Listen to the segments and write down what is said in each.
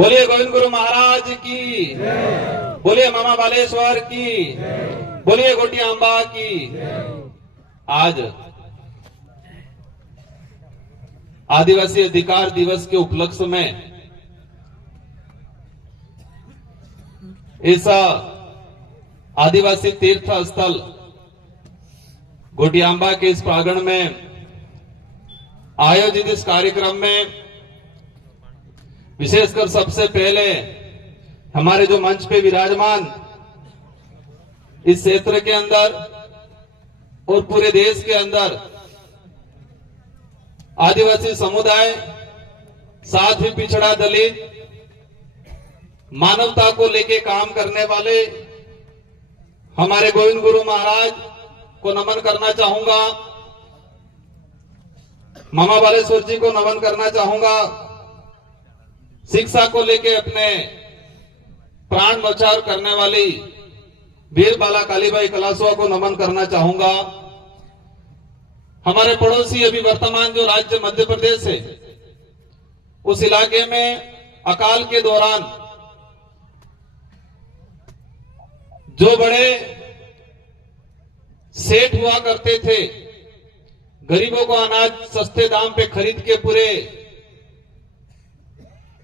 बोलिए गोविंद गुरु महाराज की, बोलिए मामा बालेश्वर की, बोलिए गोटी अंबा की। आज आदिवासी अधिकार दिवस के उपलक्ष्य में इस आदिवासी तीर्थ स्थल गोटियांबा के इस प्रांगण में आयोजित इस कार्यक्रम में विशेषकर सबसे पहले हमारे जो मंच पे विराजमान इस क्षेत्र के अंदर और पूरे देश के अंदर आदिवासी समुदाय, साथ ही पिछड़ा दलित, मानवता को लेके काम करने वाले हमारे गोविंद गुरु महाराज को नमन करना चाहूंगा। मामा बालेश्वर जी को नमन करना चाहूंगा। शिक्षा को लेके अपने प्राण बचाव करने वाली वीर बाला कालीबाई कलासुआ को नमन करना चाहूंगा। हमारे पड़ोसी अभी वर्तमान जो राज्य मध्य प्रदेश है, उस इलाके में अकाल के दौरान जो बड़े सेठ हुआ करते थे, गरीबों को अनाज सस्ते दाम पे खरीद के पूरे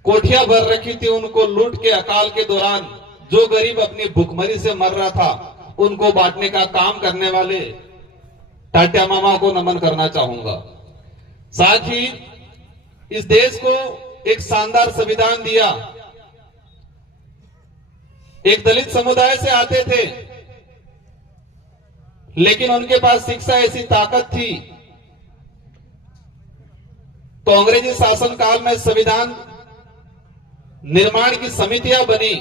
कोठियां भर रखी थी, उनको लूट के अकाल के दौरान जो गरीब अपनी भूखमरी से मर रहा था, उनको बांटने का काम करने वाले टाटिया मामा को नमन करना चाहूंगा। साथ ही इस देश को एक शानदार संविधान दिया। एक दलित समुदाय से आते थे, लेकिन उनके पास शिक्षा ऐसी ताकत थी, तो अंग्रेजी शासन काल में संविधान निर्माण की समितियां बनी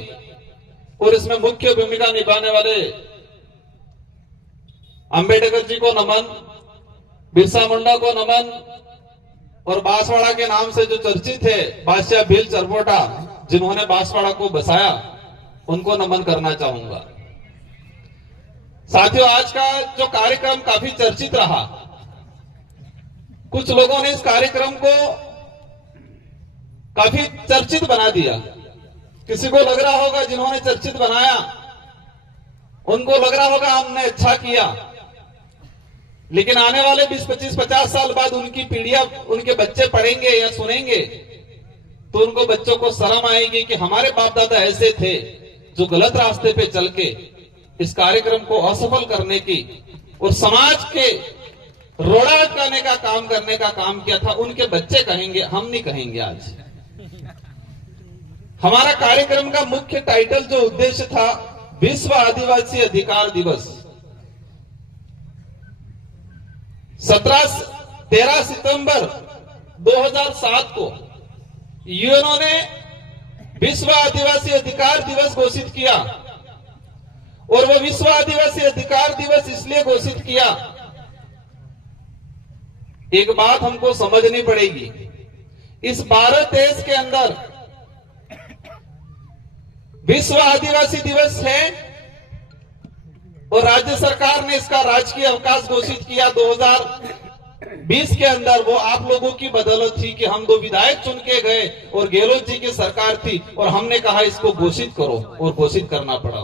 और इसमें मुख्य भूमिका निभाने वाले अंबेडकर जी को नमन, बिरसा मुंडा को नमन, और बांसवाड़ा के नाम से जो चर्चित है बादशाह भील चरपोटा, जिन्होंने बांसवाड़ा को बसाया, उनको नमन करना चाहूंगा। साथियों, आज का जो कार्यक्रम काफी चर्चित रहा। कुछ लोगों ने इस कार्यक्रम को काफी चर्चित बना दिया। किसी को लग रहा होगा, जिन्होंने चर्चित बनाया उनको लग रहा होगा हमने अच्छा किया, लेकिन आने वाले 20, 25, 50 साल बाद उनकी पीढ़ियां, उनके बच्चे पढ़ेंगे या सुनेंगे तो उनको बच्चों को शर्म आएगी कि हमारे बाप दादा ऐसे थे जो गलत रास्ते पे चल के इस कार्यक्रम को असफल करने की और समाज के रोड़ा अटकाने का काम करने का काम किया था। उनके बच्चे कहेंगे, हम नहीं कहेंगे। आज हमारा कार्यक्रम का मुख्य टाइटल, जो उद्देश्य था, विश्व आदिवासी अधिकार दिवस। 13 सितंबर 2007 को यूएनओ ने विश्व आदिवासी अधिकार दिवस घोषित किया, और वो विश्व आदिवासी अधिकार दिवस इसलिए घोषित किया, एक बात हमको समझनी पड़ेगी। इस भारत देश के अंदर विश्व आदिवासी दिवस है और राज्य सरकार ने इसका राजकीय अवकाश घोषित किया 2020 के अंदर। वो आप लोगों की बदौलत थी कि हम 2 विधायक चुन के गए और गहलोत जी की सरकार थी और हमने कहा इसको घोषित करो, और घोषित करना पड़ा।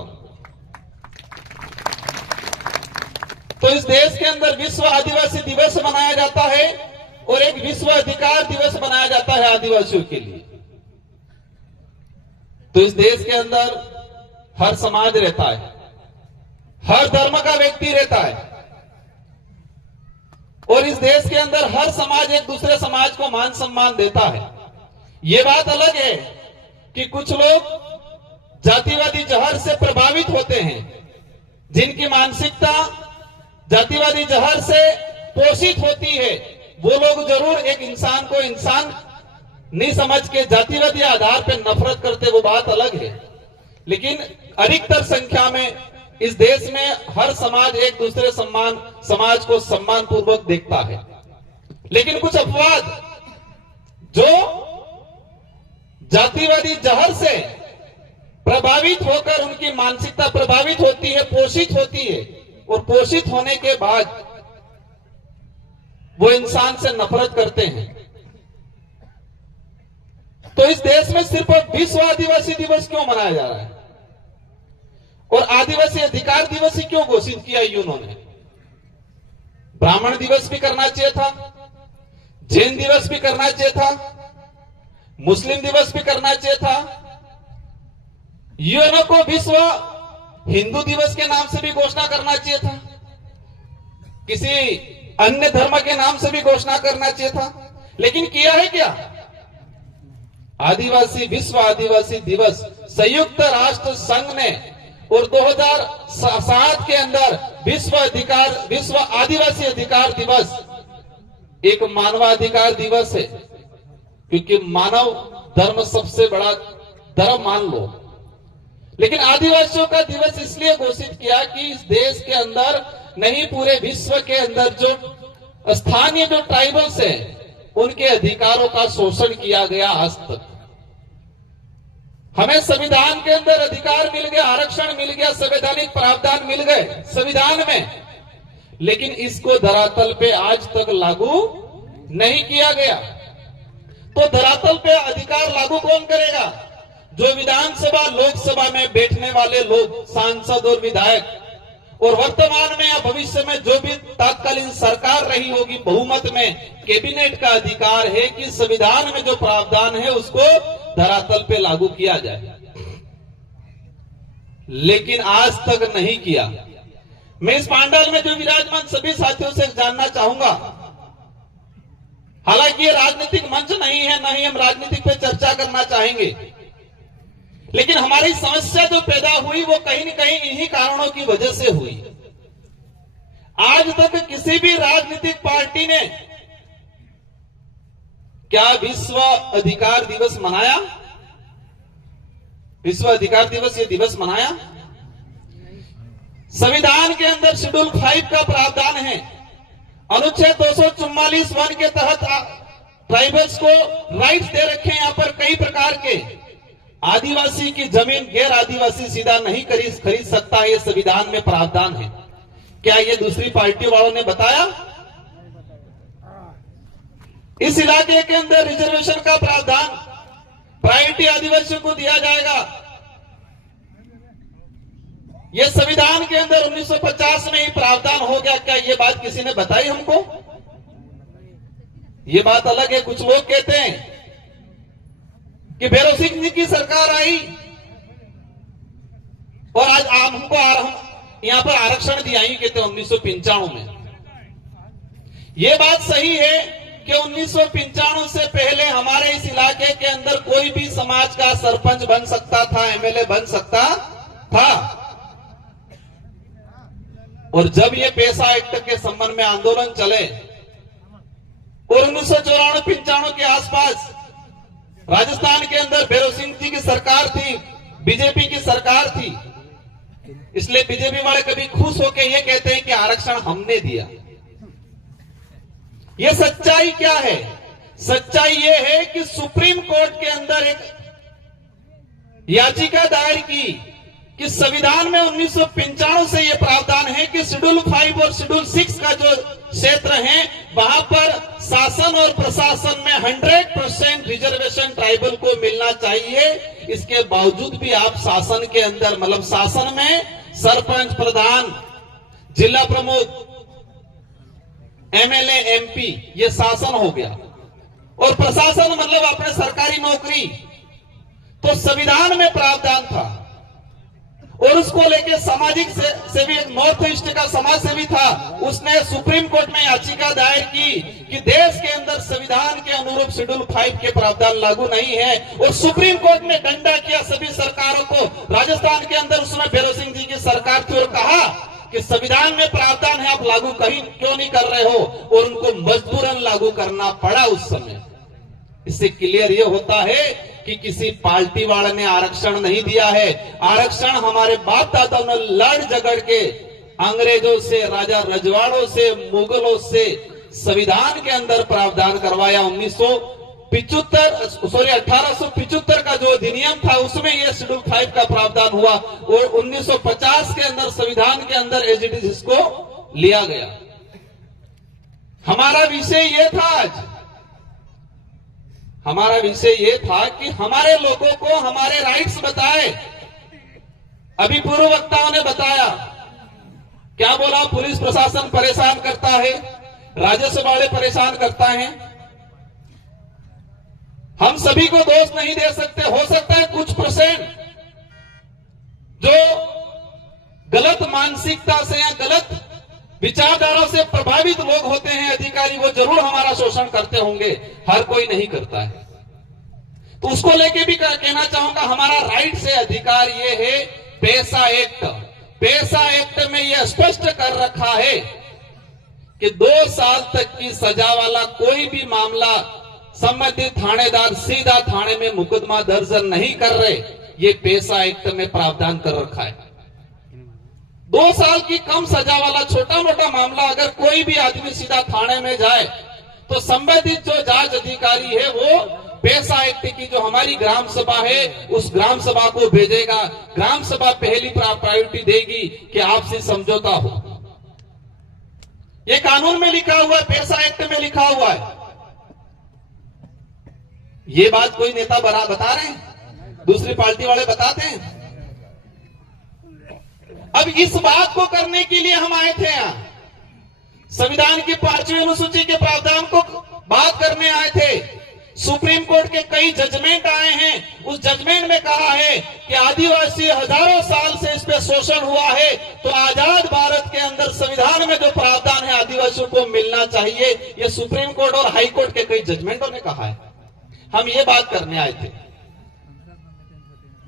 तो इस देश के अंदर विश्व आदिवासी दिवस मनाया जाता है और एक विश्व अधिकार दिवस मनाया जाता है आदिवासियों के लिए। तो इस देश के अंदर हर समाज रहता है, हर धर्म का व्यक्ति रहता है, और इस देश के अंदर हर समाज एक दूसरे समाज को मान सम्मान देता है। ये बात अलग है कि कुछ लोग जातिवादी जहर से प्रभावित होते हैं, जिनकी मानसिकता जातिवादी जहर से पोषित होती है। वो लोग जरूर एक इंसान को इंसान नहीं समझ के जातिवादी आधार पर नफरत करते, वो बात अलग है। लेकिन अधिकतर संख्या में इस देश में हर समाज एक दूसरे समाज को सम्मान पूर्वक देखता है। लेकिन कुछ अपवाद जो जातिवादी जहर से प्रभावित होकर उनकी मानसिकता प्रभावित होती है, पोषित होती है, और पोषित होने के बाद वो इंसान से नफरत करते हैं। तो इस देश में सिर्फ विश्व आदिवासी दिवस क्यों मनाया जा रहा है और आदिवासी अधिकार दिवस ही क्यों घोषित किया उन्होंने? ब्राह्मण दिवस भी करना चाहिए था, जैन दिवस भी करना चाहिए था, मुस्लिम दिवस भी करना चाहिए था, यूएनओ को विश्व हिंदू दिवस के नाम से भी घोषणा करना चाहिए था, किसी अन्य धर्म के नाम से भी घोषणा करना चाहिए था, लेकिन किया है क्या? आदिवासी विश्व आदिवासी दिवस संयुक्त राष्ट्र संघ ने और 2007 के अंदर विश्व आदिवासी अधिकार दिवस एक मानवाधिकार दिवस है, क्योंकि मानव धर्म सबसे बड़ा धर्म मान लो। लेकिन आदिवासियों का दिवस इसलिए घोषित किया कि इस देश के अंदर नहीं पूरे विश्व के अंदर जो स्थानीय जो ट्राइबल्स हैं उनके अधिकारों का शोषण किया गया आज तक। हमें संविधान के अंदर अधिकार मिल गया, आरक्षण मिल गया, संवैधानिक प्रावधान मिल गए संविधान में, लेकिन इसको धरातल पे आज तक लागू नहीं किया गया। तो धरातल पे अधिकार लागू कौन करेगा? जो विधानसभा लोकसभा में बैठने वाले लोग, सांसद और विधायक, और वर्तमान में या भविष्य में जो भी तत्कालीन सरकार रही होगी बहुमत में, कैबिनेट का अधिकार है कि संविधान में जो प्रावधान है उसको धरातल पे लागू किया जाए, लेकिन आज तक नहीं किया। मैं इस पांडाल में जो विराजमान सभी साथियों से जानना चाहूंगा, हालांकि ये राजनीतिक मंच नहीं है, न ही हम राजनीतिक पे चर्चा करना चाहेंगे, लेकिन हमारी समस्या जो पैदा हुई वो कहीं न कहीं इन्हीं कारणों की वजह से हुई। आज तक किसी भी राजनीतिक पार्टी ने क्या विश्व अधिकार दिवस मनाया? विश्व अधिकार दिवस ये दिवस मनाया? संविधान के अंदर शेड्यूल 5 का प्रावधान है, अनुच्छेद 244(1) के तहत ट्राइबल्स को राइट्स दे रखे हैं। यहां पर कई प्रकार के आदिवासी की जमीन गैर आदिवासी सीधा नहीं खरीद सकता, ये संविधान में प्रावधान है। क्या ये दूसरी पार्टियों वालों ने बताया? इस इलाके के अंदर रिजर्वेशन का प्रावधान, प्रायोरिटी आदिवासियों को दिया जाएगा, यह संविधान के अंदर 1950 में ही प्रावधान हो गया। क्या ये बात किसी ने बताई हमको? ये बात अलग है। कुछ लोग कहते हैं कि भैरव सिंह जी की सरकार आई और आज हमको यहां पर आरक्षण दिया ही, कहते हैं 1995 में। यह बात सही है कि 1995 से पहले हमारे इस इलाके के अंदर कोई भी समाज का सरपंच बन सकता था, एमएलए बन सकता था। और जब ये पैसा एक्ट के संबंध में आंदोलन चले और 1994-95 के आसपास राजस्थान के अंदर भैरव सिंह जी की सरकार थी, बीजेपी की सरकार थी, इसलिए बीजेपी वाले कभी खुश होकर ये कहते हैं कि आरक्षण हमने दिया। ये सच्चाई क्या है? सच्चाई ये है कि सुप्रीम कोर्ट के अंदर एक याचिका दायर की कि संविधान में 1995 से यह प्रावधान है कि शेड्यूल 5 और शेड्यूल 6 का जो क्षेत्र है वहां पर शासन और प्रशासन में 100% रिजर्वेशन ट्राइबल को मिलना चाहिए। इसके बावजूद भी आप शासन के अंदर, मतलब शासन में सरपंच, प्रधान, जिला प्रमुख, एमएलए, एमपी, ये शासन हो गया, और प्रशासन मतलब अपने सरकारी नौकरी। तो संविधान में प्रावधान था और उसको लेके सामाजिक सेवी, नॉर्थ ईस्ट का समाज सेवी था, उसने सुप्रीम कोर्ट में याचिका दायर की कि देश के अंदर संविधान के अनुरूप शेड्यूल 5 के प्रावधान लागू नहीं है, और सुप्रीम कोर्ट ने डंडा किया सभी सरकारों को। राजस्थान के अंदर उसमें भैरव सिंह जी की सरकार थी और कहा कि संविधान में प्रावधान है, आप लागू कहीं क्यों नहीं कर रहे हो, और उनको मजबूरन लागू करना पड़ा उस समय। इससे क्लियर ये होता है कि किसी पार्टी वाले ने आरक्षण नहीं दिया है। आरक्षण हमारे बाप दादाओं ने लड़ झगड़ के अंग्रेजों से, राजा रजवाड़ों से, मुगलों से संविधान के अंदर प्रावधान करवाया। 1875 का जो अधिनियम था उसमें यह शेड्यूल 5 का प्रावधान हुआ, और 1950 के अंदर संविधान के अंदर एज इट इज इसको लिया गया। हमारा विषय यह था आज हमारा विषय ये था कि हमारे लोगों को हमारे राइट्स बताए। अभी पूर्व वक्ताओं ने बताया, क्या बोला, पुलिस प्रशासन परेशान करता है, राजस्व वाले परेशान करता है। हम सभी को दोष नहीं दे सकते, हो सकता है कुछ % जो गलत मानसिकता से या गलत विचारधारा से प्रभावित लोग होते हैं अधिकारी, वो जरूर हमारा शोषण करते होंगे, हर कोई नहीं करता है। तो उसको लेके भी कहना चाहूंगा, हमारा राइट से अधिकार ये है पेशा एक्ट। पेशा एक्ट में यह स्पष्ट कर रखा है कि 2 साल तक की सजा वाला कोई भी मामला संबंधित थानेदार सीधा थाने में मुकदमा दर्ज नहीं कर रहे, ये पेशा एक्ट में प्रावधान कर रखा है। 2 साल की कम सजा वाला छोटा मोटा मामला अगर कोई भी आदमी सीधा थाने में जाए तो संबंधित जो जांच अधिकारी है वो पेशा एक्ट की जो हमारी ग्राम सभा है उस ग्राम सभा को भेजेगा। ग्राम सभा पहली प्रायोरिटी देगी कि आपसे समझौता हो। ये कानून में लिखा हुआ है, पेशा एक्ट में लिखा हुआ है। ये बात कोई नेता बता रहे हैं, दूसरी पार्टी वाले बताते हैं। अब इस बात को करने के लिए हम आए थे यहां, संविधान की 5वीं अनुसूची के प्रावधान को बात करने आए थे। सुप्रीम कोर्ट के कई जजमेंट आए हैं, उस जजमेंट में कहा है कि आदिवासी हजारों साल से इस पे शोषण हुआ है, तो आजाद भारत के अंदर संविधान में जो प्रावधान है आदिवासियों को मिलना चाहिए। ये सुप्रीम कोर्ट और हाई कोर्ट के कई जजमेंटों ने कहा है। हम ये बात करने आए थे,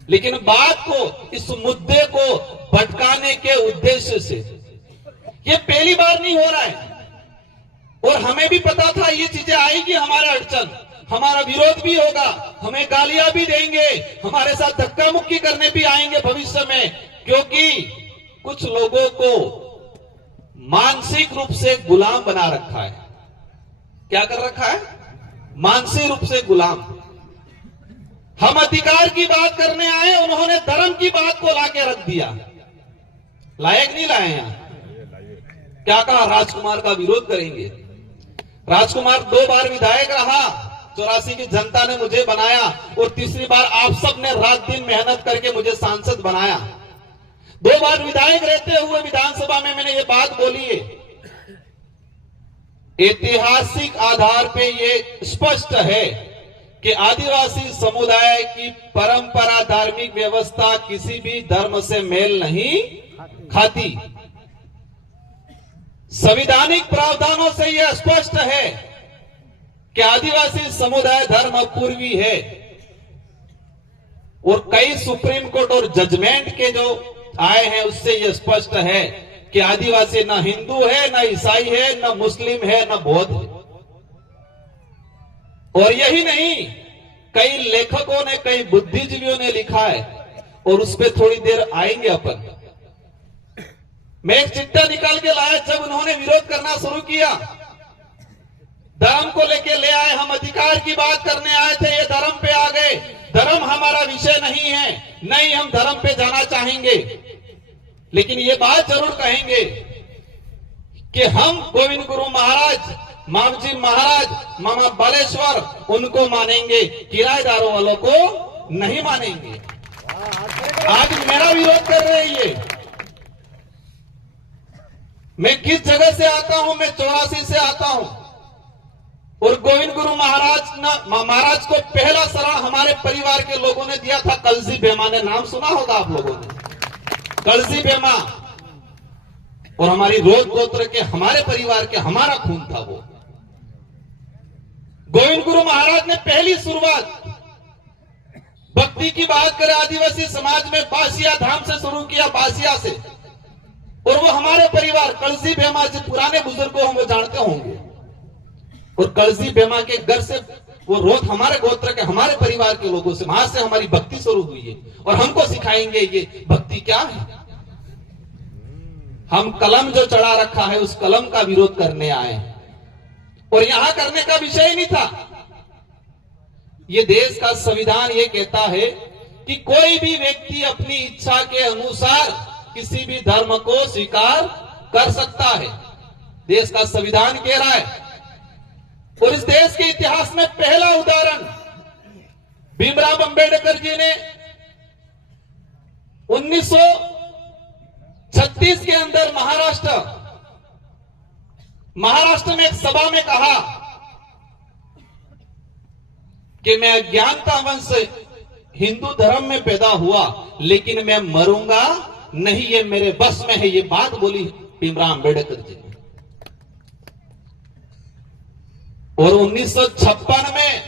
लेकिन बात को, इस मुद्दे को भटकाने के उद्देश्य से ये पहली बार नहीं हो रहा है। और हमें भी पता था ये चीजें आएगी, हमारा अड़चन, हमारा विरोध भी होगा, हमें गालियां भी देंगे, हमारे साथ धक्का मुक्की करने भी आएंगे भविष्य में, क्योंकि कुछ लोगों को मानसिक रूप से गुलाम बना रखा है। क्या कर रखा है? मानसिक रूप से गुलाम। हम अधिकार की बात करने आए, उन्होंने धर्म की बात को लाके रख दिया। लायक नहीं लाए यहां। क्या कहा? राजकुमार का विरोध करेंगे। राजकुमार 2 बार विधायक रहा, 84 की जनता ने मुझे बनाया, और तीसरी बार आप सब ने रात दिन मेहनत करके मुझे सांसद बनाया। 2 बार विधायक रहते हुए विधानसभा में मैंने ये बात बोली है। ऐतिहासिक आधार पे ये स्पष्ट है कि आदिवासी समुदाय की परंपरा, धार्मिक व्यवस्था किसी भी धर्म से मेल नहीं खाती। संवैधानिक प्रावधानों से यह स्पष्ट है कि आदिवासी समुदाय धर्म पूर्वी है। और कई सुप्रीम कोर्ट और जजमेंट के जो आए हैं उससे यह स्पष्ट है कि आदिवासी न हिंदू है, न ईसाई है, न मुस्लिम है, न बौद्ध है। और यही नहीं, कई लेखकों ने, कई बुद्धिजीवियों ने लिखा है, और उस पर थोड़ी देर आएंगे अपन। मैं एक चिट्ठा निकाल के लाया, जब उन्होंने विरोध करना शुरू किया, धर्म को लेके ले आए, हम अधिकार की बात करने आए थे, ये धर्म पे आ गए। धर्म हमारा विषय नहीं है, नहीं हम धर्म पे जाना चाहेंगे, लेकिन ये बात जरूर कहेंगे कि हम गोविंद गुरु महाराज, मामजी महाराज, मामा बालेश्वर, उनको मानेंगे, किराएदारों वालों को नहीं मानेंगे। आज मेरा विरोध कर रहे हैं ये। मैं किस जगह से आता हूं? मैं 84 से आता हूं, और गोविंद गुरु महाराज को पहला शरण हमारे परिवार के लोगों ने दिया था। कलसी बेमा ने नाम सुना होगा आप लोगों ने, कलसी बेमा। और हमारी रोज गोत्र के, हमारे परिवार के, हमारा खून था वो। गोविंद गुरु महाराज ने पहली शुरुआत भक्ति की बात करें आदिवासी समाज में बासिया धाम से शुरू किया, बासिया से। और वो हमारे परिवार कलसी बेमा से, पुराने बुजुर्गों हम वो जानते होंगे। और कलसी बेमा के घर से वो रोज हमारे गोत्र के, हमारे परिवार के लोगों से, वहां से हमारी भक्ति शुरू हुई है। और हमको सिखाएंगे ये भक्ति क्या है। हम कलम जो चढ़ा रखा है उस कलम का विरोध करने आए, और यहां करने का विषय ही नहीं था। ये देश का संविधान ये कहता है कि कोई भी व्यक्ति अपनी इच्छा के अनुसार किसी भी धर्म को स्वीकार कर सकता है, देश का संविधान कह रहा है। और इस देश के इतिहास में पहला उदाहरण भीमराव अंबेडकर जी ने 1936 के अंदर महाराष्ट्र में एक सभा में कहा कि मैं अज्ञानता वंश हिंदू धर्म में पैदा हुआ, लेकिन मैं मरूंगा नहीं, ये मेरे बस में है। ये बात बोली भीमराव अंबेडकर जी ने। और 1956 में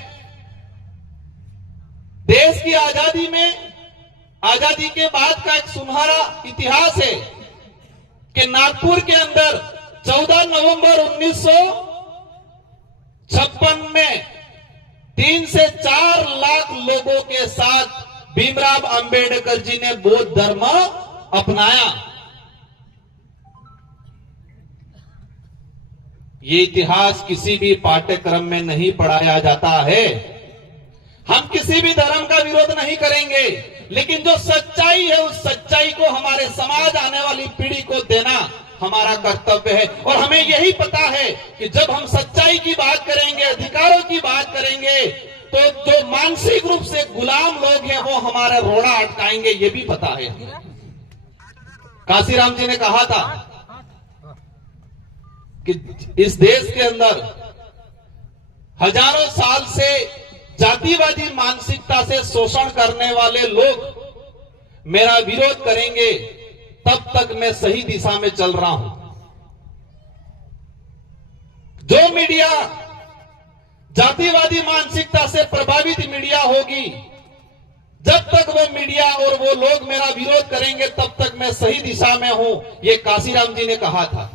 देश की आजादी के बाद का एक सुनहरा इतिहास है कि नागपुर के अंदर 14 नवंबर 1956 में 3 से 4 लाख लोगों के साथ भीमराव अंबेडकर जी ने बौद्ध धर्म अपनाया। ये इतिहास किसी भी पाठ्यक्रम में नहीं पढ़ाया जाता है। हम किसी भी धर्म का विरोध नहीं करेंगे, लेकिन जो सच्चाई है उस सच्चाई को हमारे समाज, आने वाली पीढ़ी को देना हमारा कर्तव्य है। और हमें यही पता है कि जब हम सच्चाई की बात करेंगे, अधिकारों की बात करेंगे, तो जो मानसिक रूप से गुलाम लोग हैं वो हमारा रोड़ा अटकाएंगे, ये भी पता है। काशीराम जी ने कहा था कि इस देश के अंदर हजारों साल से जातिवादी मानसिकता से शोषण करने वाले लोग मेरा विरोध करेंगे, तब तक मैं सही दिशा में चल रहा हूं। जो मीडिया जातिवादी मानसिकता से प्रभावित मीडिया होगी, जब तक वो मीडिया और वो लोग मेरा विरोध करेंगे, तब तक मैं सही दिशा में हूं, ये काशीराम जी ने कहा था।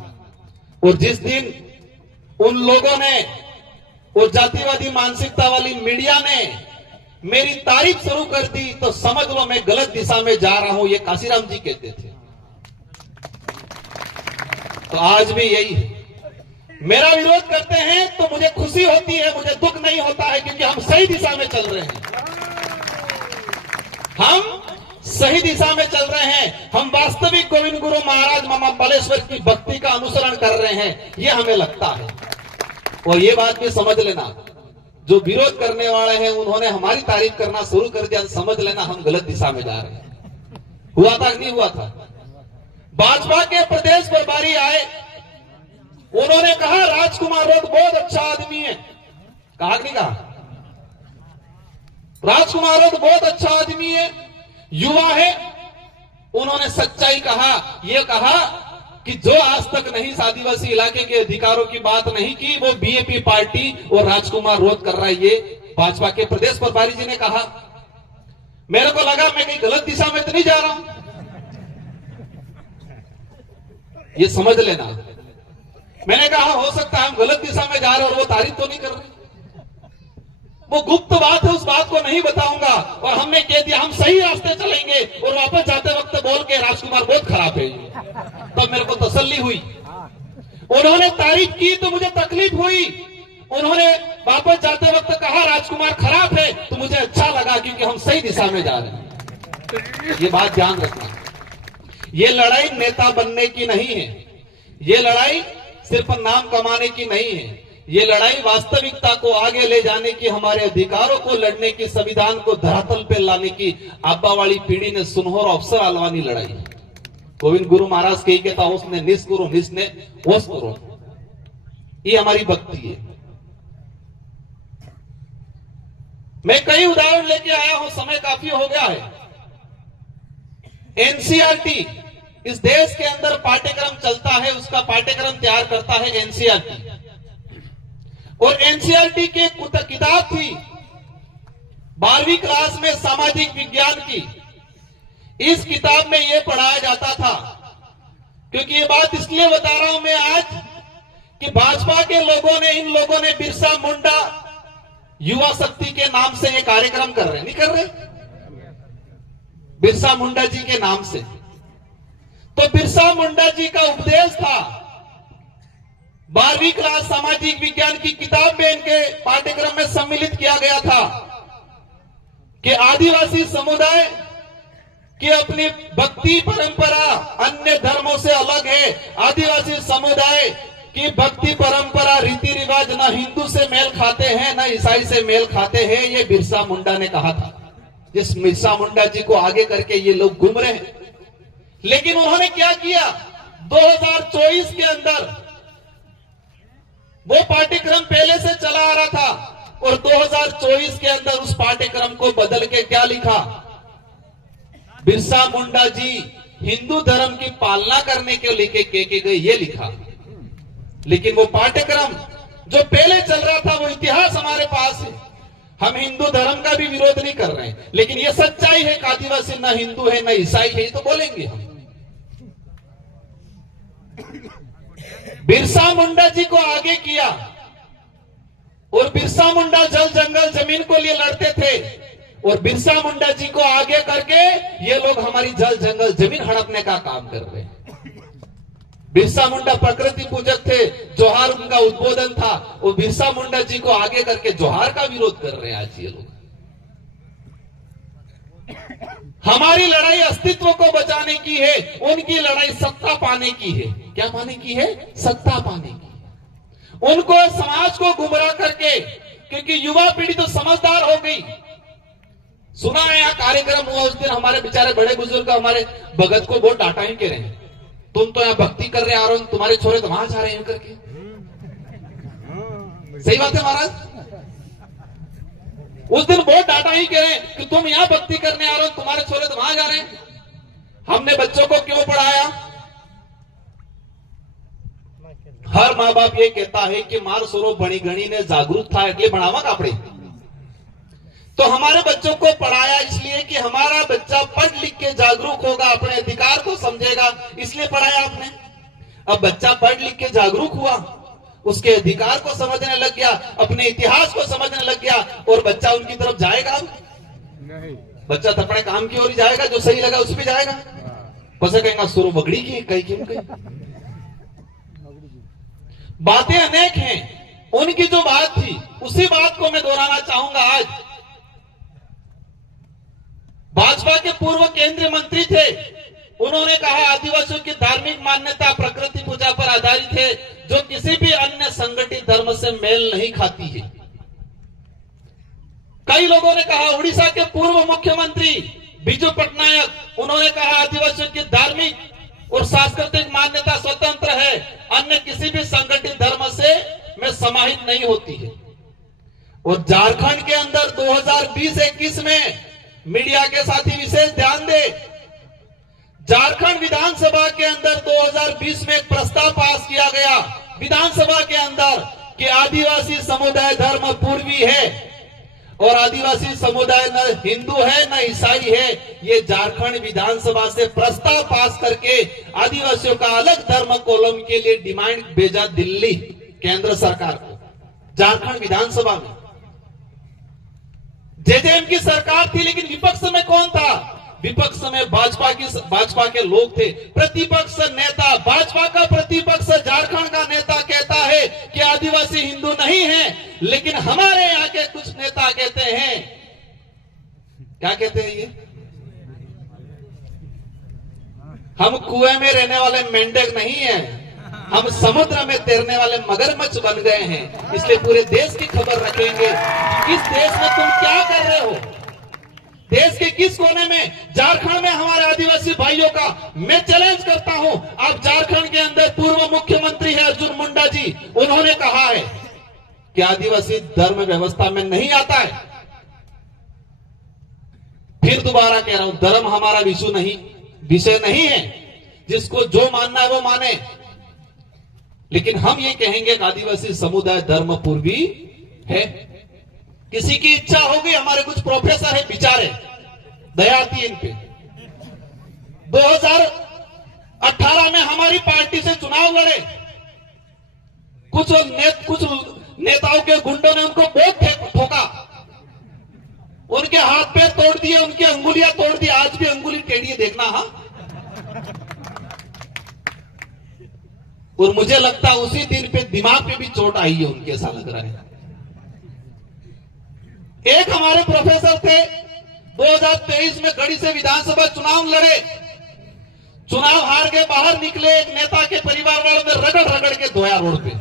और जिस दिन उन लोगों ने, और जातिवादी मानसिकता वाली मीडिया ने मेरी तारीफ शुरू कर दी, तो समझ लो मैं गलत दिशा में जा रहा हूं, ये काशीराम जी कहते थे। तो आज भी यही है, मेरा विरोध करते हैं तो मुझे खुशी होती है, मुझे दुख नहीं होता है, क्योंकि हम सही दिशा में चल रहे हैं। हम सही दिशा में चल रहे हैं, हम वास्तविक गोविंद गुरु महाराज मामा बालेश्वर की भक्ति का अनुसरण कर रहे हैं, ये हमें लगता है। और ये बात भी समझ लेना, जो विरोध करने वाले हैं उन्होंने हमारी तारीफ करना शुरू कर दिया, समझ लेना हम गलत दिशा में जा रहे हैं। हुआ था कि नहीं हुआ था? भाजपा के प्रदेश प्रभारी आए, उन्होंने कहा राजकुमार रोध बहुत अच्छा आदमी है। कहा कि नहीं कहा? राजकुमार रोध बहुत अच्छा आदमी है, युवा है। उन्होंने सच्चाई कहा, यह कहा कि जो आज तक नहीं आदिवासी इलाके के अधिकारों की बात नहीं की, वो बीएपी पार्टी और राजकुमार रोध कर रहा है। ये भाजपा के प्रदेश प्रभारी जी ने कहा। मेरे को लगा मैं कहीं गलत दिशा में तो नहीं जा रहा हूं, ये समझ लेना। मैंने कहा हो सकता है हम गलत दिशा में जा रहे और वो तारीफ तो नहीं कर रहे, वो गुप्त बात है, उस बात को नहीं बताऊंगा। और हमने कह दिया हम सही रास्ते चलेंगे, और वापस जाते वक्त बोल के राजकुमार बहुत खराब है। तब मेरे को तसल्ली हुई। उन्होंने तारीफ की तो मुझे तकलीफ हुई। उन्होंने वापस जाते वक्त कहा राजकुमार खराब है, तो मुझे अच्छा लगा, क्योंकि हम सही दिशा में जा रहे हैं। ये बात ध्यान रखना। ये लड़ाई नेता बनने की नहीं है, ये लड़ाई सिर्फ नाम कमाने की नहीं है, ये लड़ाई वास्तविकता को आगे ले जाने की, हमारे अधिकारों को लड़ने की, संविधान को धरातल पे लाने की आबा वाली पीढ़ी ने सुनहरा अवसर आलवानी लड़ाई। गोविंद गुरु महाराज कही कहता उसने निस करो, निस ने ओस करो। ये हमारी भक्ति है। मैं कई उदाहरण लेके आया हूं, समय काफी हो गया है। एनसीईआरटी, इस देश के अंदर पाठ्यक्रम चलता है, उसका पाठ्यक्रम तैयार करता है एनसीईआरटी। और एनसीईआरटी की किताब थी 12वीं क्लास में सामाजिक विज्ञान की। इस किताब में यह पढ़ाया जाता था, क्योंकि ये बात इसलिए बता रहा हूं मैं आज कि भाजपा के लोगों ने, इन लोगों ने बिरसा मुंडा युवा शक्ति के नाम से ये कार्यक्रम कर रहे, नहीं कर रहे? बिरसा मुंडा जी के नाम से। तो बिरसा मुंडा जी का उपदेश था 12वीं क्लास सामाजिक विज्ञान की किताब में, इनके पाठ्यक्रम में सम्मिलित किया गया था कि आदिवासी समुदाय की अपनी भक्ति परंपरा अन्य धर्मों से अलग है। आदिवासी समुदाय कि भक्ति परंपरा रीति रिवाज न हिंदू से मेल खाते हैं न ईसाई से मेल खाते हैं, ये बिरसा मुंडा ने कहा था। जिस बिरसा मुंडा जी को आगे करके ये लोग घूम रहे हैं। लेकिन उन्होंने क्या किया, 2024 के अंदर वो पाठ्यक्रम पहले से चला आ रहा था और 2024 के अंदर उस पाठ्यक्रम को बदल के क्या लिखा, बिरसा मुंडा जी हिंदू धर्म की पालना करने के लेके के गए, ये लिखा। लेकिन वो पाठ्यक्रम जो पहले चल रहा था, वो इतिहास हमारे पास है। हम हिंदू धर्म का भी विरोध नहीं कर रहे हैं, लेकिन ये सच्चाई है कि आदिवासी न हिंदू है न ईसाई है, तो बोलेंगे हम। बिरसा मुंडा जी को आगे किया और बिरसा मुंडा जल जंगल जमीन को लिए लड़ते थे और बिरसा मुंडा जी को आगे करके ये लोग हमारी जल जंगल जमीन हड़पने का काम कर रहे हैं। बिरसा मुंडा प्रकृति पूजक थे, जोहार उनका उद्बोधन था, और बिरसा मुंडा जी को आगे करके जोहार का विरोध कर रहे हैं आज ये लोग। हमारी लड़ाई अस्तित्व को बचाने की है, उनकी लड़ाई सत्ता पाने की है। क्या पाने की है? सत्ता पाने की। उनको समाज को गुमराह करके, क्योंकि युवा पीढ़ी तो समझदार हो गई। सुना है यहाँ कार्यक्रम हुआ उस दिन, हमारे बेचारे बड़े बुजुर्ग हमारे भगत को बहुत डांटा ही कह रहे हैं, तुम तो यहाँ भक्ति कर रहे आ रहे हो, तुम्हारे छोरे तो वहां जा रहे हैं करके। सही बात है महाराज, उस दिन बहुत डांटा ही कह रहे हैं कि तुम यहाँ भक्ति करने आ रहे हो, तुम्हारे छोरे तो वहां जा रहे हैं। हमने बच्चों को क्यों पढ़ाया? हर माँ बाप ये कहता है कि मार सोरो बणी गणी ने जागरूक था એટલે ભણાવવા આપણે। तो हमारे बच्चों को पढ़ाया इसलिए कि हमारा बच्चा पढ़ लिख के जागरूक होगा, अपने अधिकार को समझेगा, इसलिए पढ़ाया आपने। अब बच्चा पढ़ लिख के जागरूक हुआ, उसके अधिकार को समझने लग गया, अपने इतिहास को समझने लग गया, और बच्चा उनकी तरफ जाएगा नहीं। बच्चा तो अपने काम की ओर ही जाएगा, जो सही लगा उस पर जाएगा। बस कहेगा सुरो बगड़ी की कहीं क्यों कहीं। बातें अनेक हैं, उनकी जो बात थी उसी बात को मैं दोहराना चाहूंगा। आज भाजपा के पूर्व केंद्रीय मंत्री थे, उन्होंने कहा आदिवासियों की धार्मिक मान्यता प्रकृति पूजा पर आधारित है, जो किसी भी अन्य संगठित धर्म से मेल नहीं खाती है। कई लोगों ने कहा, उड़ीसा के पूर्व मुख्यमंत्री बिजू पटनायक, उन्होंने कहा आदिवासियों की धार्मिक और सांस्कृतिक मान्यता स्वतंत्र है, अन्य किसी भी संगठित धर्म से में समाहित नहीं होती है। और झारखंड के अंदर 2020-21 में मीडिया के साथी विशेष ध्यान दे, झारखंड विधानसभा के अंदर 2020 में एक प्रस्ताव पास किया गया विधानसभा के अंदर कि आदिवासी समुदाय धर्म पूर्वी है और आदिवासी समुदाय न हिंदू है न ईसाई है। ये झारखंड विधानसभा से प्रस्ताव पास करके आदिवासियों का अलग धर्म कॉलम के लिए डिमांड भेजा दिल्ली केंद्र सरकार को। झारखंड विधानसभा में जेजेएम की सरकार थी, लेकिन विपक्ष में कौन था? विपक्ष में भाजपा के लोग थे। प्रतिपक्ष नेता, भाजपा का प्रतिपक्ष झारखंड का नेता कहता है कि आदिवासी हिंदू नहीं है, लेकिन हमारे यहाँ के कुछ नेता कहते हैं, क्या कहते हैं ये, हम कुएं में रहने वाले मेंढक नहीं हैं, हम समुद्र में तैरने वाले मगरमच्छ बन गए हैं। इसलिए पूरे देश की खबर रखेंगे कि इस देश में तुम क्या कर रहे हो, देश के किस कोने में। झारखंड में हमारे आदिवासी भाइयों का मैं चैलेंज करता हूं। आप झारखंड के अंदर पूर्व मुख्यमंत्री है अर्जुन मुंडा जी, उन्होंने कहा है कि आदिवासी धर्म व्यवस्था में नहीं आता है। फिर दोबारा कह रहा हूं, धर्म हमारा विषय नहीं है, जिसको जो मानना है वो माने, लेकिन हम ये कहेंगे कि आदिवासी समुदाय धर्म पूर्वी है। किसी की इच्छा होगी, हमारे कुछ प्रोफेसर है बेचारे, दया आती है इन पे। 2018 में हमारी पार्टी से चुनाव लड़े, कुछ नेताओं के गुंडों ने उनको बहुत ठोका, उनके हाथ पैर तोड़ दिए, उनकी अंगुलियां तोड़ दी। आज भी अंगुली टेढ़ी देखना। हाँ, और मुझे लगता है उसी दिन पे दिमाग पे भी चोट आई है उनके, ऐसा लग रहा है। एक हमारे प्रोफेसर थे, 2023 में गढ़ी से विधानसभा चुनाव लड़े, चुनाव हार के बाहर निकले एक नेता के परिवार वालों ने रगड़ रगड़ के धोया रोड पे।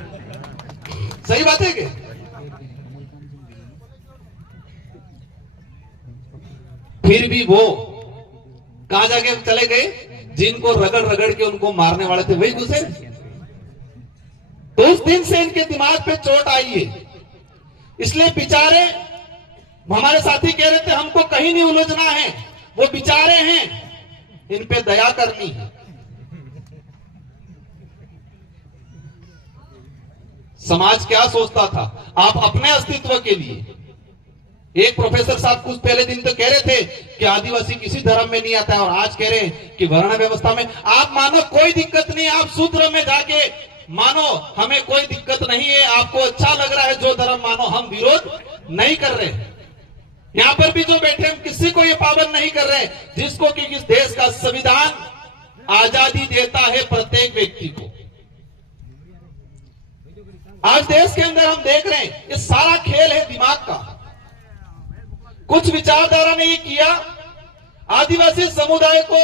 सही बात है कि फिर भी वो कहां जाके चले गए? जिनको रगड़ रगड़ के उनको मारने वाले थे वही घुसे। तो उस दिन से इनके दिमाग पे चोट आई है। इसलिए बेचारे हमारे साथी कह रहे थे हमको कहीं नहीं उलझना है, वो बेचारे हैं, इन पे दया करनी है। समाज क्या सोचता था आप अपने अस्तित्व के लिए? एक प्रोफेसर साहब कुछ पहले दिन तो कह रहे थे कि आदिवासी किसी धर्म में नहीं आता है, और आज कह रहे हैं कि वर्ण व्यवस्था में आप मानो कोई दिक्कत नहीं, आप शूद्र में जाके मानो, हमें कोई दिक्कत नहीं है, आपको अच्छा लग रहा है जो धर्म मानो, हम विरोध नहीं कर रहे। यहां पर भी जो बैठे हम किसी को ये पाबंद नहीं कर रहे, जिसको कि इस देश का संविधान आजादी देता है प्रत्येक व्यक्ति को। आज देश के अंदर हम देख रहे हैं ये सारा खेल है दिमाग का। कुछ विचारधारा ने ये किया, आदिवासी समुदाय को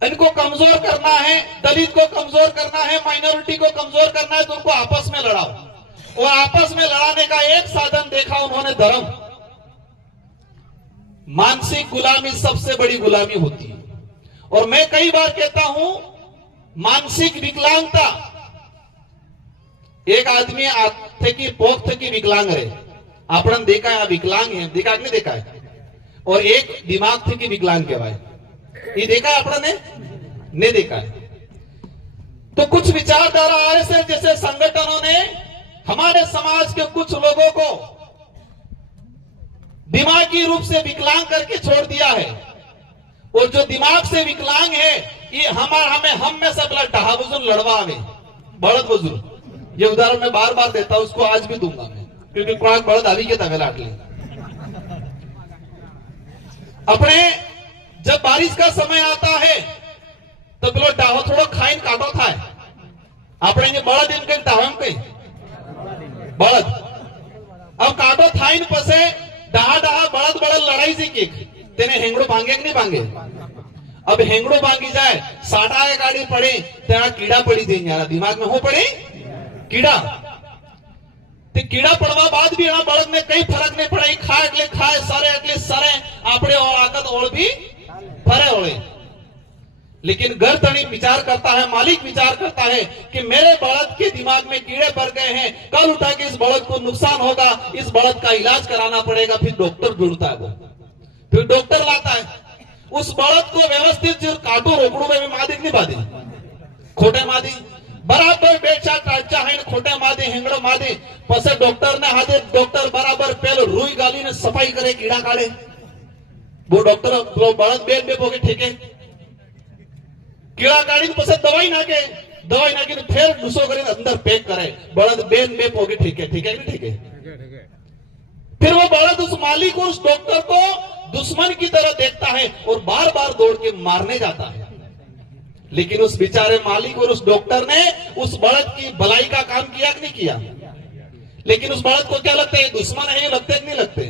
इनको कमजोर करना है, दलित को कमजोर करना है, माइनॉरिटी को कमजोर करना है, तो उनको आपस में लड़ाओ। और आपस में लड़ाने का एक साधन देखा उन्होंने धर्म। मानसिक गुलामी सबसे बड़ी गुलामी होती है। और मैं कई बार कहता हूं मानसिक विकलांगता, एक आदमी थे कि पोख थे कि विकलांग रहे, आपने देखा है विकलांग है, देखा नहीं देखा है, और एक दिमाग थे कि विकलांग कहवाए, ये देखा है आपने नहीं देखा है। तो कुछ विचारधारा आरएसएस जैसे संगठनों ने हमारे समाज के कुछ लोगों को दिमागी रूप से विकलांग करके छोड़ दिया है। और जो दिमाग से विकलांग है ये हम में सब डहा बुजुर्ग लड़वा में बड़द बुजुर्ग, ये उदाहरण मैं बार बार देता हूं, उसको आज भी दूंगा मैं, क्योंकि कुराक बड़द अभी के तवे लाट ले। अपने जब बारिश का समय आता है तो पेलो डाहो थोड़ो खाइन काटो था, अपने ये बड़ा दिन के डाहो कहीं बड़द अब काटो थाइन पसे डहा डहा बड़द बड़द लड़ाई सी की तेने हेंगड़ो भांगे कि नहीं भांगे। अब हेंगड़ो भांगी जाए, साटा के गाड़ी पड़े तेरा कीड़ा पड़ी थी यार दिमाग में हो पड़े कीड़ा, ते कीड़ा पड़वा बाद भी यहाँ बड़द में कई फर्क नहीं पड़ा, खाए એટલે ખાય સરે એટલે સરે, આપણે और आकत और भी फरे ओले। लेकिन घर तनी विचार करता है, मालिक विचार करता है कि मेरे बड़द के दिमाग में कीड़े पड़ गए हैं, कल उठा के इस बड़द को नुकसान होगा, इस बड़द का इलाज कराना पड़ेगा। फिर डॉक्टर ढूंढता है, वो फिर डॉक्टर लाता है, उस बड़द को व्यवस्थित जो काटो रोकड़ू में मादी नहीं बादी खोटे मादी बराबर बेचा काचा है खोटे मादी हेंगड़ो मादी पसे डॉक्टर ने हाथे डॉक्टर बराबर पहले रुई गाली ने सफाई करे कीड़ा काढ़े, वो डॉक्टर बड़द बेन बे पोगे ठेके कीड़ा काढ़ी पसे दवाई नाके फिर डूसो करे अंदर पैक करे, बड़द बेन बे पोगे ठेके ठेके नहीं ठेके। फिर वो बड़द उस मालिक को, उस डॉक्टर को दुश्मन की तरह देखता है और बार बार दौड़ के मारने जाता है। लेकिन उस बेचारे मालिक और उस डॉक्टर ने उस बड़द की भलाई का काम किया कि नहीं किया? लेकिन उस बड़द को क्या लगता है दुश्मन है, ये लगते कि नहीं लगते?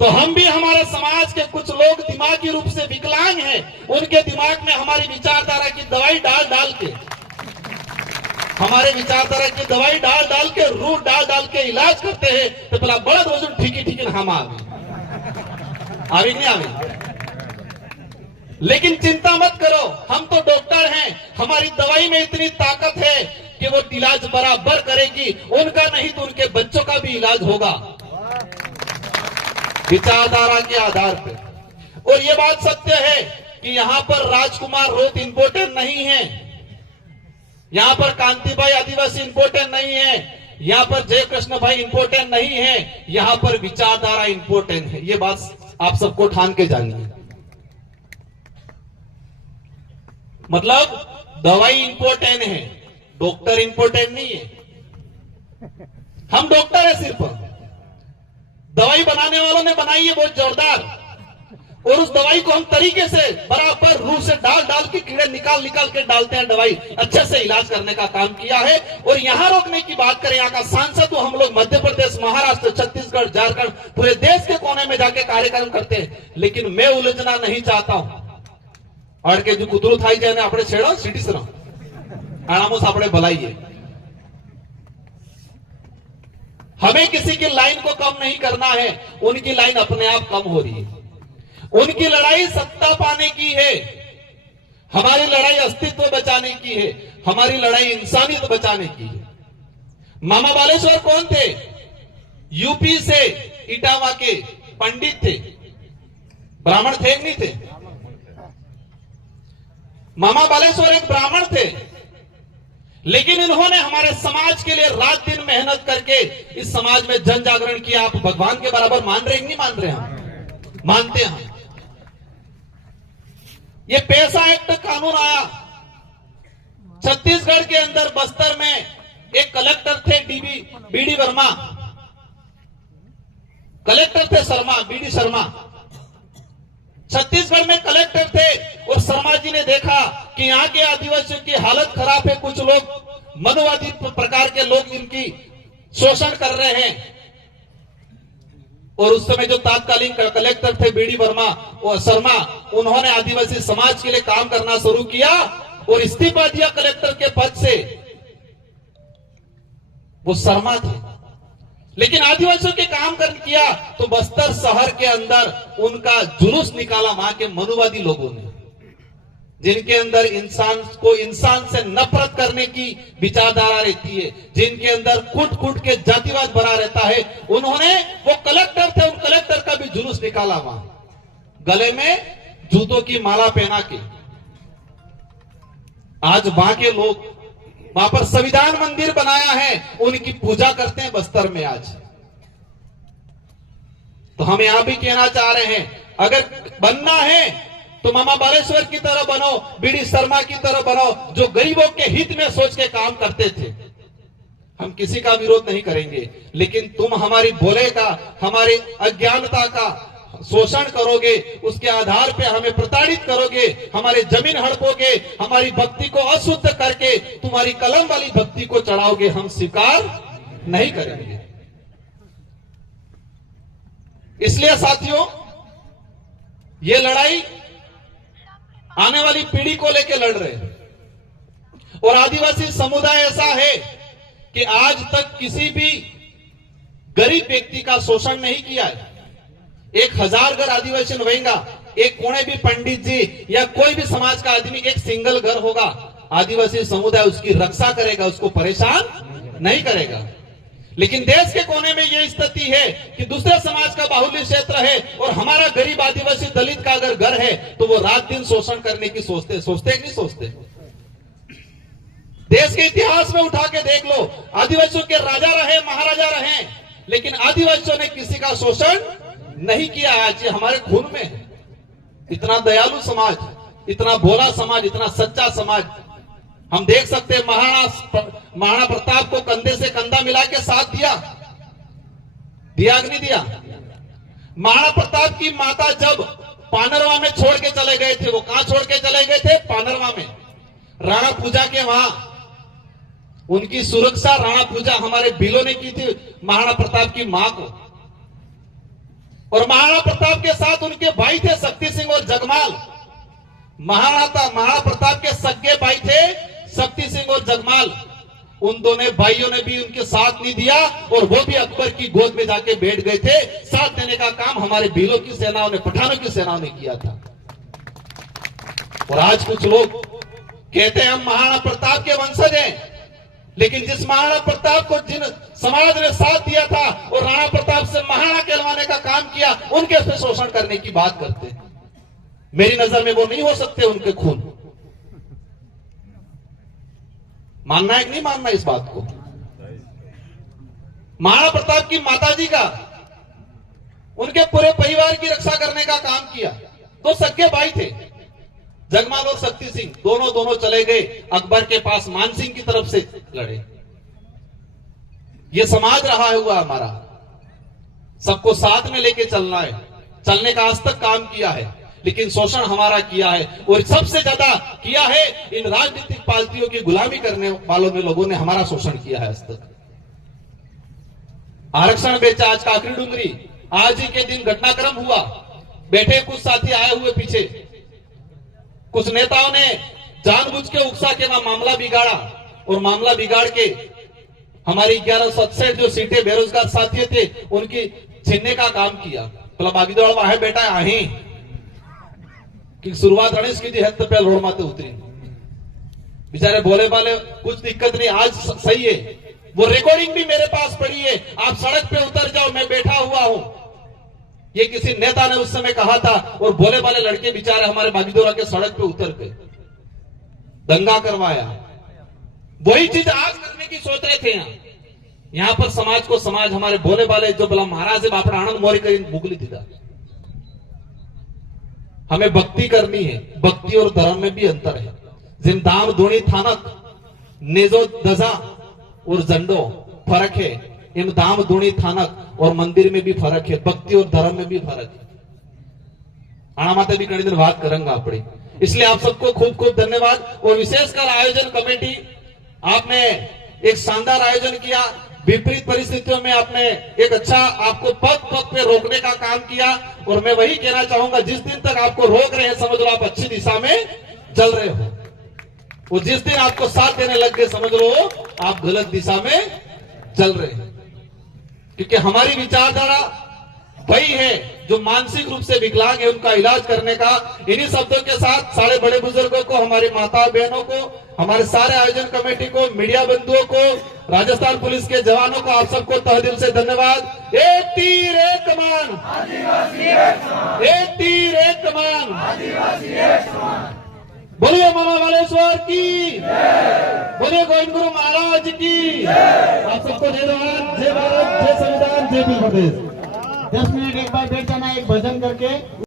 तो हम भी, हमारे समाज के कुछ लोग दिमागी रूप से विकलांग हैं, उनके दिमाग में हमारी विचारधारा की दवाई डाल डाल के, हमारे विचारधारा की दवाई डाल डाल के, रूट डाल डाल के इलाज करते हैं। तो पहला बड़द वजन ठीक हम आवे नहीं आवे। लेकिन चिंता मत करो, हम तो डॉक्टर हैं, हमारी दवाई में इतनी ताकत है कि वो इलाज बराबर करेगी, उनका नहीं तो उनके बच्चों का भी इलाज होगा विचारधारा के आधार पर। और ये बात सत्य है कि यहां पर राजकुमार रोत इंपोर्टेंट नहीं है, यहां पर कांतिभाई आदिवासी इंपोर्टेंट नहीं है, यहां पर जयकृष्ण भाई इंपोर्टेंट नहीं है, यहां पर विचारधारा इंपोर्टेंट है। ये बात आप सबको ठान के जानिए। मतलब दवाई इंपोर्टेंट है, डॉक्टर इंपोर्टेंट नहीं है। हम डॉक्टर है, सिर्फ दवाई बनाने वालों ने बनाई है बहुत जोरदार, और उस दवाई को हम तरीके से बराबर रूप से डाल डाल के कीड़े निकाल निकाल के डालते हैं, दवाई अच्छे से इलाज करने का काम किया है। और यहां रोकने की बात करें, यहाँ का सांसद तो हम लोग मध्य प्रदेश, महाराष्ट्र, छत्तीसगढ़, झारखंड, पूरे देश के कोने में जाके कार्यक्रम करते हैं। लेकिन मैं उलझना नहीं चाहता हूं, और के जो कुतरू थाई जाए આપણે છેડો સિટીસનો આણામોસ આપણે ભલાઈએ। हमें किसी की लाइन को कम नहीं करना है, उनकी लाइन अपने आप कम हो रही है। उनकी लड़ाई सत्ता पाने की है, हमारी लड़ाई अस्तित्व बचाने की है, हमारी लड़ाई इंसानियत बचाने की है। मामा बालेश्वर कौन थे? यूपी से इटावा के पंडित थे, ब्राह्मण थे नहीं थे? मामा बालेश्वर एक ब्राह्मण थे, लेकिन इन्होंने हमारे समाज के लिए रात दिन मेहनत करके इस समाज में जन जागरण किया। आप भगवान के बराबर मान रहे हैं नहीं मान रहे? हम मानते हैं। ये पैसा एक्ट कानून आया छत्तीसगढ़ के अंदर, बस्तर में एक कलेक्टर थे बीडी वर्मा, कलेक्टर थे शर्मा, बीडी शर्मा छत्तीसगढ़ में कलेक्टर थे। और शर्मा जी ने देखा कि यहाँ के आदिवासियों की हालत खराब है, कुछ लोग मनुवादी प्रकार के लोग इनकी शोषण कर रहे हैं। और उस समय जो तात्कालीन कलेक्टर थे बीडी वर्मा और शर्मा, उन्होंने आदिवासी समाज के लिए काम करना शुरू किया और इस्तीफा दिया कलेक्टर के पद से। वो शर्मा थे, लेकिन आदिवासियों के काम कर किया तो बस्तर शहर के अंदर उनका जुलूस निकाला वहां के मनुवादी लोगों ने, जिनके अंदर इंसान को इंसान से नफरत करने की विचारधारा रहती है, जिनके अंदर कूट कूट के जातिवाद भरा रहता है। उन्होंने, वो कलेक्टर थे, उन कलेक्टर का भी जुलूस निकाला वहां, गले में जूतों की माला पहना के। आज वहां के लोग वहां पर संविधान मंदिर बनाया है, उनकी पूजा करते हैं बस्तर में आज। तो हम यहां भी कहना चाह रहे हैं, अगर बनना है तो मामा बालेश्वर की तरह बनो, बीडी शर्मा की तरह बनो, जो गरीबों के हित में सोच के काम करते थे। हम किसी का विरोध नहीं करेंगे, लेकिन तुम हमारी भोले का, हमारी अज्ञानता का शोषण करोगे, उसके आधार पे हमें प्रताड़ित करोगे, हमारे जमीन हड़पोगे, हमारी भक्ति को अशुद्ध करके तुम्हारी कलम वाली भक्ति को चढ़ाओगे, हम स्वीकार नहीं करेंगे। इसलिए साथियों, ये लड़ाई आने वाली पीढ़ी को लेकर लड़ रहे हैं। और आदिवासी समुदाय ऐसा है कि आज तक किसी भी गरीब व्यक्ति का शोषण नहीं किया है। 1000 घर आदिवासी रहेगा, एक कोने भी पंडित जी या कोई भी समाज का आदमी एक सिंगल घर होगा, आदिवासी समुदाय उसकी रक्षा करेगा, उसको परेशान नहीं करेगा। लेकिन देश के कोने में यह स्थिति है कि दूसरे समाज का बाहुल्य क्षेत्र है और हमारा गरीब आदिवासी दलित का अगर घर है तो वो रात दिन शोषण करने की सोचते कि नहीं सोचते? देश के इतिहास में उठा के देख लो, आदिवासियों के राजा रहे, महाराजा रहे, लेकिन आदिवासियों ने किसी का शोषण नहीं किया। आज ये हमारे खून में है। इतना दयालु समाज, इतना भोला समाज, इतना सच्चा समाज। हम देख सकते हैं महाराणा प्रताप को कंधे से कंधा मिला के साथ दिया कि नहीं दिया? महाराणा प्रताप की माता जब पानरवा में छोड़ के चले गए थे, वो कहां छोड़ के चले गए थे? पानरवा में, राणा पूजा के वहां। उनकी सुरक्षा राणा पूजा हमारे भीलों ने की थी महाराणा प्रताप की मां को। और महाराणा प्रताप के साथ उनके भाई थे शक्ति सिंह और जगमाल। महाराणा प्रताप के सगे भाई थे शक्ति सिंह और जगमाल। उन दोनों भाइयों ने भी उनके साथ नहीं दिया और वो भी अकबर की गोद में जाके बैठ गए थे। साथ देने का काम हमारे भीलों की सेनाओं ने, पठानों की सेनाओं ने किया था। और आज कुछ लोग कहते हैं हम महाराणा प्रताप के वंशज हैं, लेकिन जिस महाराणा प्रताप को जिन समाज ने साथ दिया था और राणा प्रताप से महाराणा कहलवाने का काम किया, उनके से शोषण करने की बात करते हैं। मेरी नजर में वो नहीं हो सकते उनके खून। मानना है कि नहीं मानना इस बात को? महाराणा प्रताप की माताजी का, उनके पूरे परिवार की रक्षा करने का काम किया। 2 सगे भाई थे, जगमाल और शक्ति सिंह। दोनों चले गए अकबर के पास, मान सिंह की तरफ से लड़े। ये समाज रहा हुआ हमारा, सबको साथ में लेके चलना है, चलने का आज तक काम किया है, लेकिन शोषण हमारा किया है। और सबसे ज्यादा किया है इन राजनीतिक पार्टियों की गुलामी करने वालों ने, लोगों ने हमारा शोषण किया है आज तक। आरक्षण बेचा, आज काकरी डूंगरी, आज ही के दिन घटनाक्रम हुआ। बैठे कुछ साथी आए हुए पीछे, कुछ नेताओं ने जानबूझ के उकसा के वहां मामला बिगाड़ा और मामला बिगाड़ के हमारी 1168 जो सीटें बेरोजगार साथी थे उनकी छीनने का काम किया। પેલા બાગીદોળમાં आहे बेटा आहे कि शुरुआत गणेश की है तो पे रोड माते उतरी बेचारे बोले बाले कुछ दिक्कत नहीं, आज सही है। वो रिकॉर्डिंग भी मेरे पास पड़ी है, आप सड़क पे उतर जाओ, मैं बैठा हुआ हूं। ये किसी नेता ने उस समय कहा था और बोले वाले लड़के बेचारे हमारे बागीदोरा के सड़क पे उतर गए, दंगा करवाया। वही चीज आज करने की सोच रहे थे। यहाँ पर समाज को समाज हमारे बोले वाले जो बोला महाराज है बापड़ा आनंद मोरी करी मुगली दीदा। हमें भक्ति करनी है, भक्ति और धर्म में भी अंतर है। जिन दाम धूणी थानक नेजो दजा और झंडो फर्क है, इन दाम धूणी थानक और मंदिर में भी फर्क है, भक्ति और धर्म में भी फर्क है। आना माते भी कई दिन बात करेंगे अपनी। इसलिए आप सबको खूब खूब धन्यवाद। और विशेषकर आयोजन कमेटी, आपने एक शानदार आयोजन किया। विपरीत परिस्थितियों में आपने एक अच्छा आपको पग पग पे रोकने का काम किया। और मैं वही कहना चाहूंगा, जिस दिन तक आपको रोक रहे हैं समझ लो आप अच्छी दिशा में चल रहे हो, और जिस दिन आपको साथ देने लग गए समझ लो आप गलत दिशा में चल रहे हैं। क्योंकि हमारी विचारधारा वही है, जो मानसिक रूप से विकलांग है उनका इलाज करने का। इन्हीं शब्दों के साथ सारे बड़े बुजुर्गों को, हमारी माता बहनों को, हमारे सारे आयोजन कमेटी को, मीडिया बंधुओं को, राजस्थान पुलिस के जवानों को, आप सबको तहे दिल से धन्यवाद। एक तीर एक कमान, एक तीर एक कमान। बोलिए मामा बालेश्वर की, बोलिए गोविंद गुरु महाराज की। आप सबको जय जवान, जय भारत, जय संविधान, जय भीम प्रदेश। 10 मिनट एक बार बैठ जाना, एक भजन करके।